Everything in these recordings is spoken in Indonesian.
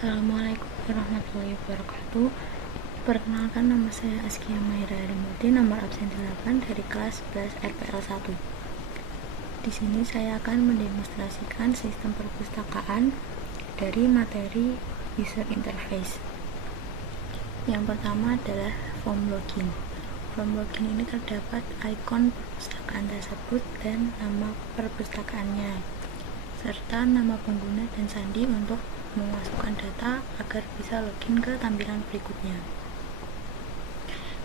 Assalamualaikum warahmatullahi wabarakatuh. Perkenalkan, nama saya Askia Mahira Harimurti, nomor absen 8 dari kelas 11 RPL 1. Di sini saya akan mendemonstrasikan sistem perpustakaan dari materi user interface. Yang pertama adalah form login. Form login ini terdapat ikon perpustakaan tersebut dan nama perpustakaannya, serta nama pengguna dan sandi untuk memasukkan data agar bisa login ke tampilan berikutnya.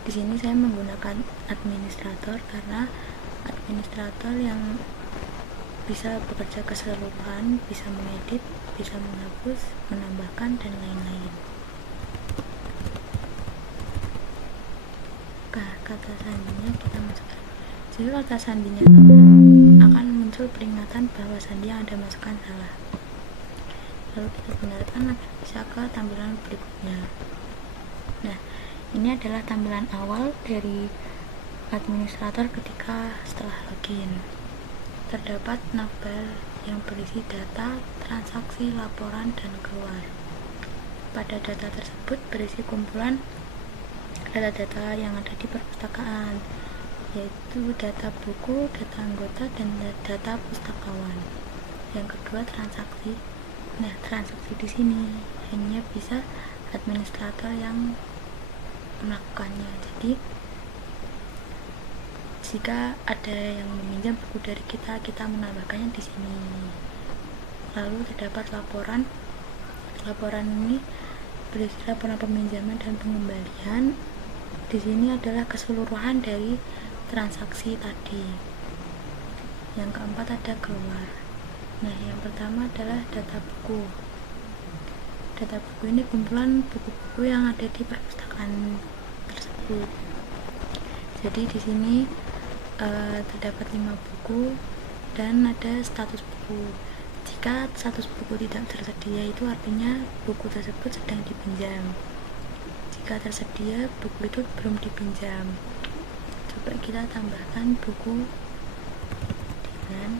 Di sini saya menggunakan administrator karena administrator yang bisa bekerja keseluruhan, bisa mengedit, bisa menghapus, menambahkan, dan lain-lain. Kata sandinya kita masukkan. Jika kata sandinya salah, akan muncul peringatan bahwa sandi yang Anda masukkan salah. Lalu kita benarkan agar bisa ke tampilan berikutnya. Nah, ini adalah tampilan awal dari administrator ketika setelah login. Terdapat navbar yang berisi data, transaksi, laporan, dan keluar. Pada data tersebut berisi kumpulan data-data yang ada di perpustakaan, yaitu data buku, data anggota, dan data pustakawan. Yang kedua, transaksi. Nah, transaksi di sini hanya bisa administrator yang melakukannya. Jadi, jika ada yang meminjam buku dari kita menambahkannya di sini. Lalu terdapat laporan. Laporan ini berisi laporan peminjaman dan pengembalian. Di sini adalah keseluruhan dari transaksi tadi. Yang keempat ada keluar. Nah, yang pertama adalah data buku. Data buku ini kumpulan buku-buku yang ada di perpustakaan tersebut. Jadi di sini terdapat 5 buku dan ada status buku. Jika status buku tidak tersedia, itu artinya buku tersebut sedang dipinjam. Jika tersedia, buku itu belum dipinjam. Coba kita tambahkan buku dengan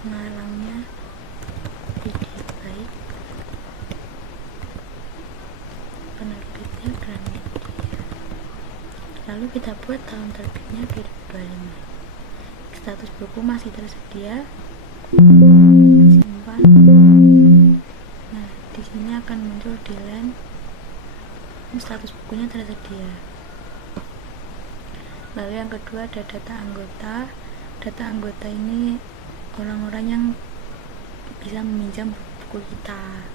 pengarangnya Widhi Baik, penerbitnya Gramedia. Lalu kita buat tahun terbitnya 2025. Status buku masih tersedia, simpan. Nah, di sini akan muncul di line status bukunya tersedia. Lalu yang kedua ada data anggota. Data anggota ini orang-orang yang bisa meminjam buku kita,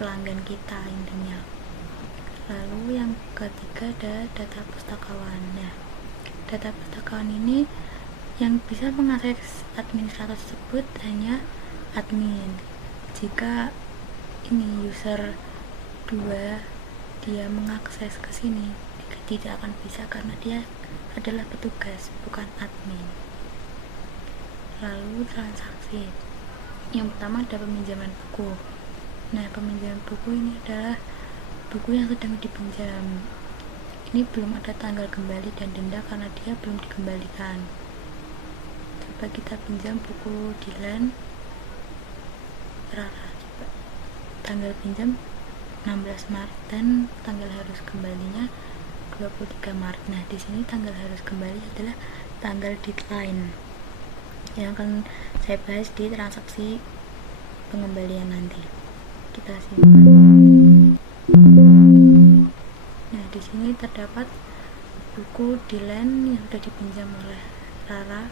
pelanggan kita intinya. Lalu yang ketiga ada data pustakawan. Nah, data pustakawan ini yang bisa mengakses administrator tersebut hanya admin. Jika ini user 2 dia mengakses ke sini, tidak akan bisa karena dia adalah petugas, bukan admin. Lalu transaksi. Yang pertama ada peminjaman buku. Nah, peminjaman buku ini adalah buku yang sedang dipinjam. Ini belum ada tanggal kembali dan denda karena dia belum dikembalikan. Coba kita pinjam buku Dilan Rara. Coba. Tanggal pinjam 16 Maret dan tanggal harus kembalinya 23 Maret. Nah, di sini tanggal harus kembali adalah tanggal deadline yang akan saya bahas di transaksi pengembalian nanti. Kita simpan. Nah, di sini terdapat buku Dilan yang sudah dipinjam oleh Rara.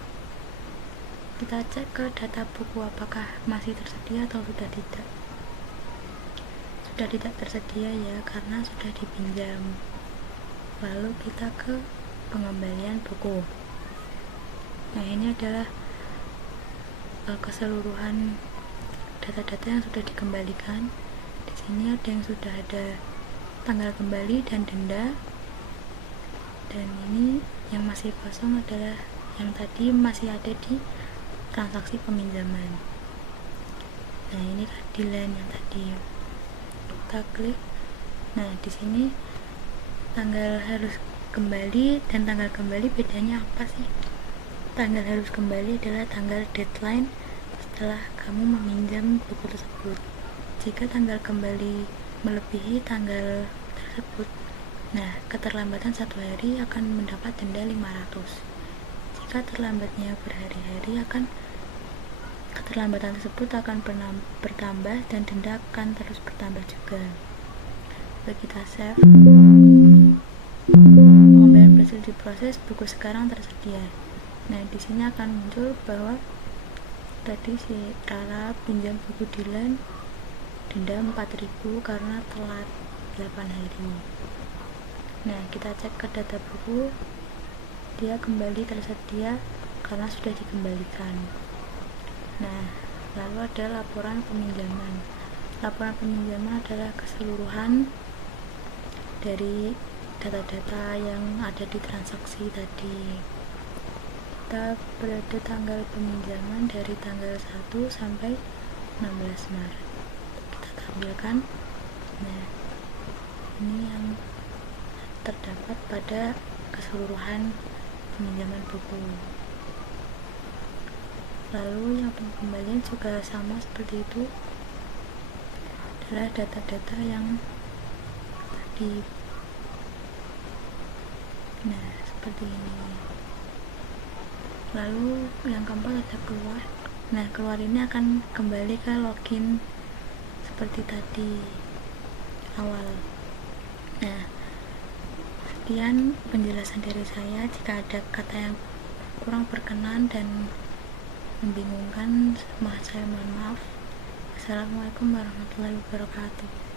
Kita cek ke data buku apakah masih tersedia atau sudah tidak. Sudah tidak tersedia ya, karena sudah dipinjam. Lalu kita ke pengembalian buku. Nah, ini adalah keseluruhan data-data yang sudah dikembalikan. Di sini ada yang sudah ada tanggal kembali dan denda. Dan ini yang masih kosong adalah yang tadi masih ada di transaksi peminjaman. Nah, ini keadilan yang tadi. Kita klik. Nah, di sini tanggal harus kembali dan tanggal kembali bedanya apa sih? Tanggal harus kembali adalah tanggal deadline setelah kamu meminjam buku tersebut. Jika tanggal kembali melebihi tanggal tersebut, nah keterlambatan 1 hari akan mendapat denda 500. Jika terlambatnya berhari-hari, keterlambatan tersebut akan bertambah dan denda akan terus bertambah juga. Bagi kita save, pengembalian berhasil diproses, buku sekarang tersedia. Nah, di sini akan muncul bahwa tadi si Rara pinjam buku Dylan, denda 4.000 karena telat 8 hari. Nah, kita cek ke data buku, dia kembali tersedia karena sudah dikembalikan. Nah, lalu ada laporan peminjaman. Laporan peminjaman adalah keseluruhan dari data-data yang ada di transaksi tadi. Kita berada tanggal peminjaman dari tanggal 1 sampai 16 Maret. Kita tampilkan. Nah, ini yang terdapat pada keseluruhan peminjaman buku. Lalu yang pengembalian juga sama seperti itu, adalah data-data yang tadi. Nah, seperti ini. Lalu yang keempat ada keluar. Nah, keluar ini akan kembali ke login seperti tadi awal. Nah, sekian penjelasan dari saya. Jika ada kata yang kurang berkenan dan membingungkan, saya mohon maaf. Assalamualaikum warahmatullahi wabarakatuh.